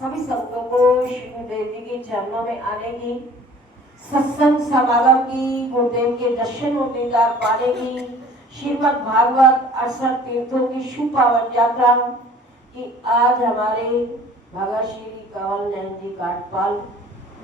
सभी संतों को श्री गुरुदेव जी के चरणों में आने की, सत्संग समागम की, गुरुदेव के दर्शन और दीदार पाने की, श्रीमद् भागवत 68 तीर्थों की शुभ पावन यात्रा की आज हमारे भगत श्री कंवल नयन जी काटपाल,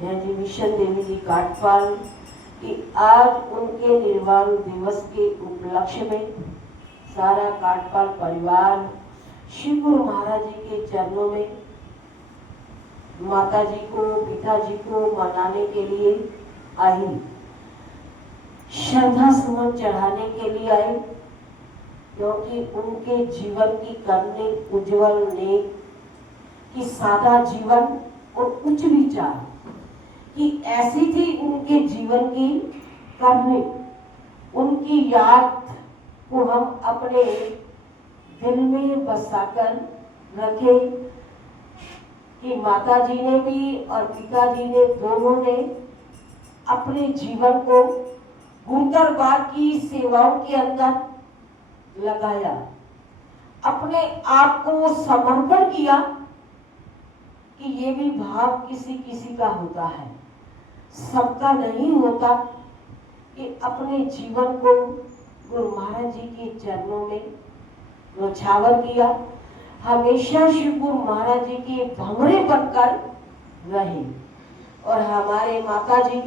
नयन जी मिशन देवी जी काटपाल कि आज उनके निर्वाण दिवस के उपलक्ष्य में सारा काटपाल परिवार श्री गुरु महाराज जी के चरणों में माता जी को, पिताजी को मनाने के लिए आई, श्रद्धा सुमन चढ़ाने के लिए आई, क्योंकि उनके जीवन की करनी उज्जवल नेक की सादा जीवन और उच्च विचार कि ऐसी थी उनके जीवन की करनी। उनकी याद को हम अपने दिल में बसाकर रखें कि माता जी ने भी और पिताजी ने दोनों ने अपने जीवन को गुरु दरबार की सेवाओं के अंदर लगाया, अपने आप को समर्पण किया कि ये भी भाव किसी किसी का होता है, सबका नहीं होता कि अपने जीवन को गुरु महाराज जी के चरणों में न्यौछावर किया, हमेशा श्री गुरु महाराज जी के भंवरे बनकर रहे। और हमारे माता जी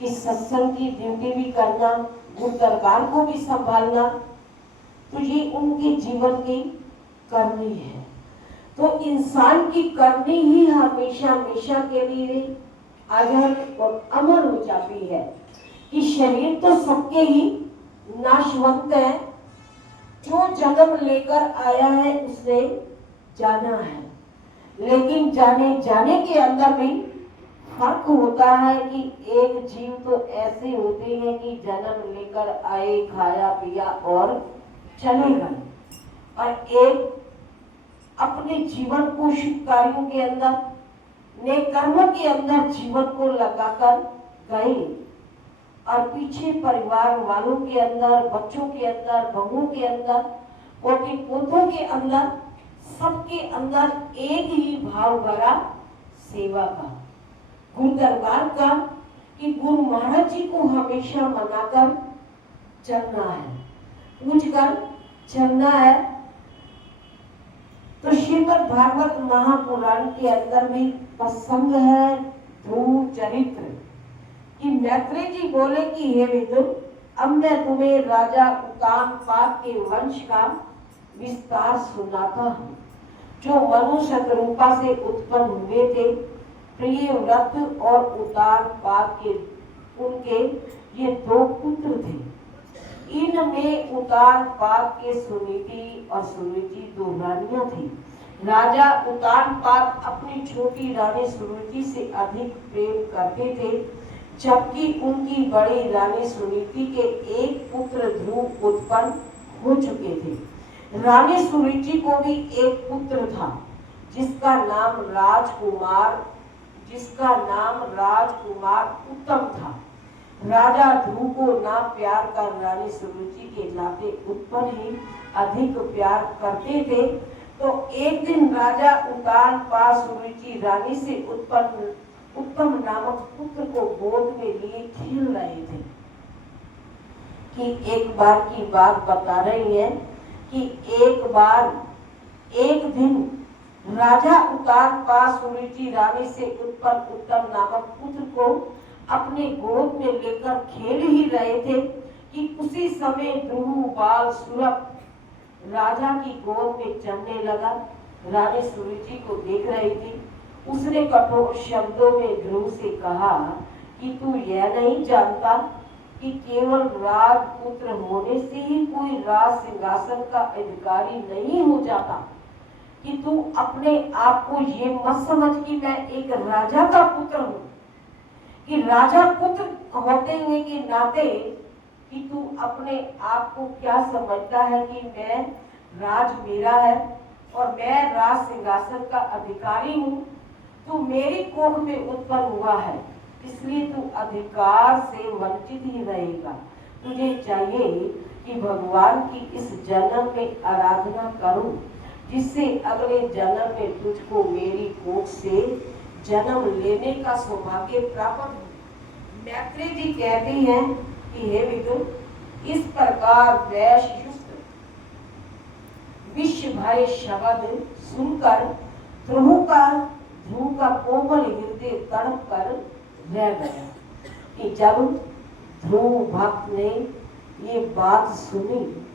की सत्संग की ड्यूटी भी करना, गुरु दरबार को भी संभालना, तो ये उनके जीवन की करनी है। तो इंसान की करनी ही हमेशा हमेशा के लिए अजर और अमर हो जाती है कि शरीर तो सबके ही नाशवंत है, जो जन्म लेकर आया है उसने जाना है, लेकिन जाने के अंदर भी फर्क होता है कि एक जीव तो ऐसे होते हैं कि जन्म लेकर आए, खाया पिया और चले गए, और एक अपने जीवन को शुभ कार्यों के अंदर, नेक कर्मों के अंदर जीवन को लगाकर गए, और पीछे परिवार वालों के अंदर, बच्चों के अंदर, बहुओं के अंदर, पोती पोतों के अंदर, सबके अंदर एक ही भाव भरा सेवा का, गुरु दरबार का, कि गुरु महाराज जी को हमेशा मनाकर चलना है, पूज कर चलना है। तो श्रीमद् भागवत महापुराण के अंदर भी प्रसंग है ध्रुव चरित्र कि मैत्रेय जी बोले कि हे विदुर, अब मैं तुम्हें राजा उत्तानपाद के वंश का विस्तार सुनाता हूँ, जो मनु शतरूपा से उत्पन्न हुए थे। प्रियव्रत और उत्तानपाद के उनके ये दो पुत्र थे। इनमें उत्तानपाद के सुनीति और सुरुचि दो रानियां थी। राजा उत्तानपाद अपनी छोटी रानी सुरुचि से अधिक प्रेम करते थे, जबकि उनकी बड़ी रानी सुनीति के एक पुत्र ध्रुव उत्पन्न हो चुके थे। रानी सुरुचि को भी एक पुत्र था जिसका नाम राजकुमार उत्तम था। राजा ध्रुव को ना प्यार कर रानी सुरुचि के नाते उत्पन्न ही अधिक प्यार करते थे। तो एक दिन राजा उत्तानपाद सुरुचि रानी से उत्तम नामक पुत्र को गोद में लिए खेल रहे थे कि एक बार की बात बता रही है कि एक दिन राजा उत्तानपाद सुरुचि रानी से उत्पन्न उत्तम नामक पुत्र को अपने गोद में लेकर खेल ही रहे थे कि उसी समय ध्रुव बाल सूरप राजा की गोद में चढ़ने लगा। रानी सुरुचि को देख रही थी। उसने कठोर शब्दों में ध्रुव से कहा कि तू यह नहीं जानता कि केवल राजपुत्र होने से ही कोई राज सिंहासन का अधिकारी नहीं हो जाता, कि तू अपने आप को ये मत समझ कि मैं एक राजा का पुत्र हूँ, कि राजा पुत्र होते हुए के नाते कि तू अपने आप को क्या समझता है कि मैं राज मेरा है और मैं राज सिंहासन का अधिकारी हूँ। तू मेरी कोख में उत्पन्न हुआ है, इसलिए तू अधिकार से वंचित ही रहेगा। तुझे चाहिए कि भगवान की इस जन्म में आराधना करूं, जिससे अगले जन्म में तुझको मेरी कोख से जन्म लेने का सौभाग्य प्राप्त हो। मैत्रेय जी कहती हैं कि हे विदुर, इस प्रकार वैश युक्त विश्व भरे शब्द सुनकर ध्रुव का कोमल हृदय तड़प कर रह गया। कि जब ध्रुव भक्त ने ये बात सुनी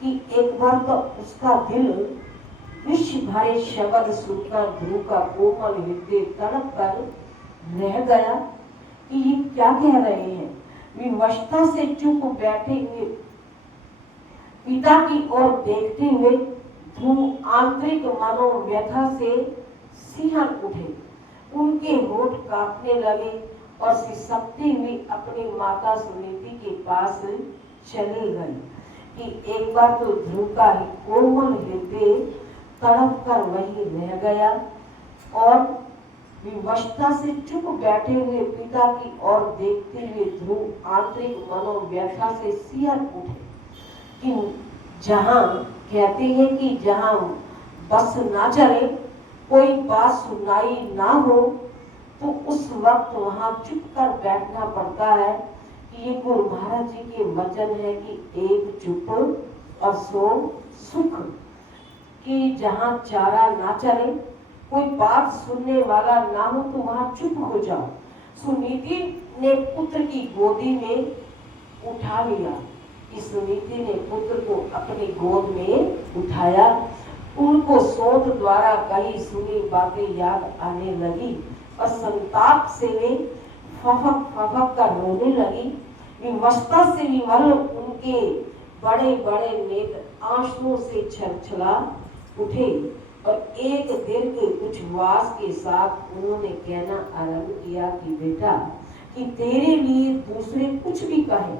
कि एक बार तो उसका दिल विश्व भरे शब्द सुनकर ध्रुव का कोमल हृदय तड़प कर रह गया कि ये क्या कह रहे हैं। विवशता से चुप बैठे हुए पिता की ओर देखते हुए ध्रुव आंतरिक मनोव्यथा से सिहर उठे। उनके होठ कांपने लगे और सिसकती हुई अपनी माता सुनीति के पास चली गई। कि एक बार तो ध्रुव का कोमल हृदय तड़प कर वही रह गया और विवशता से चुप बैठे हुए पिता की ओर देखते हुए ध्रुव आंतरिक मनोव्यथा से सिहर उठे। कि जहां कहते हैं कि जहां बस ना चले, कोई बात सुनाई ना हो, तो उस वक्त वहां चुप कर बैठना पड़ता है। कि ये गुरु महाराज जी के वचन है कि एक चुप और सो सुख। कि जहां चारा ना चले, कोई बात सुनने वाला ना हो, तो वहां चुप हो जाओ। सुनीति ने पुत्र की गोदी में उठा लिया। इस सुनीति ने पुत्र को अपनी गोद में उठाया। उनको शोध द्वारा कही सुनी बातें याद आने लगी और संताप से वे फफक फफक कर रोने लगी। विवशता से विवल उनके बड़े बड़े नेत्र आंसुओं से छलछला उठे और एक दीर्घ उच्छ्वास के साथ उन्होंने कहना आरंभ किया कि बेटा, कि तेरे लिए दूसरे कुछ भी कहे,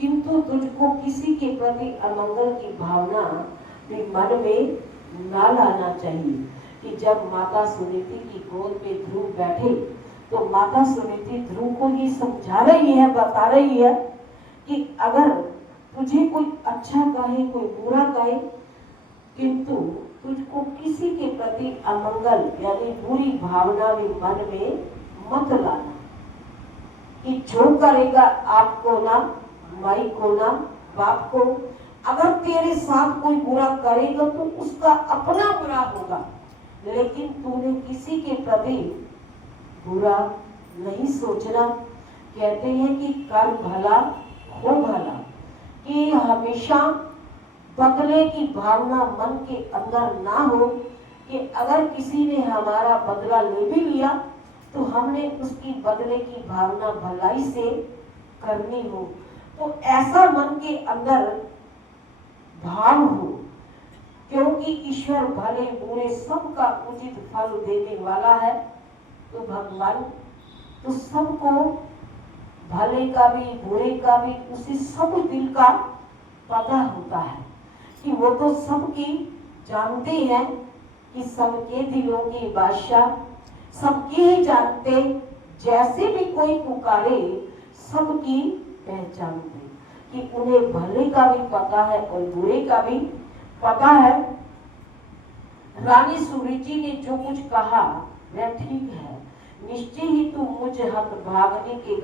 किंतु तुझको किसी के प्रति अमंगल की भावना मन में ना लाना चाहिए। कि जब माता सुनीति की गोद में ध्रुव बैठे, तो माता सुनीति ध्रुव को ये समझा रही है, बता रही है कि अगर तुझे कोई अच्छा कहे, कोई बुरा कहे, किंतु तुझको किसी के प्रति अमंगल यानी बुरी भावना भी मन में मत लाना। कि जो करेगा आपको ना, माई को ना, बाप को, अगर तेरे साथ कोई बुरा करेगा तो उसका अपना बुरा होगा, लेकिन तूने किसी के प्रति बुरा नहीं सोचना। कहते हैं कि कर भला हो भला। कि हमेशा बदले की भावना मन के अंदर ना हो। कि अगर किसी ने हमारा बदला ले भी लिया, तो हमने उसकी बदले की भावना भलाई से करनी हो। तो ऐसा मन के अंदर भाव हो, क्योंकि ईश्वर भले बुरे सबका उचित फल देने वाला है। तो भगवान तो सबको, भले का भी बुरे का भी, उसे सब दिल का पता होता है। कि वो तो सबकी जानते हैं, कि सबके दिलों की बादशाह सबकी ही जानते। जैसे भी कोई पुकारे सबकी पहचानते। कि उन्हें भले का भी पता है और बुरे का भी पता है। रानी सुरुचि ने जो कुछ कहा वह ठीक है। निश्चय ही तू मुझ हत भागने के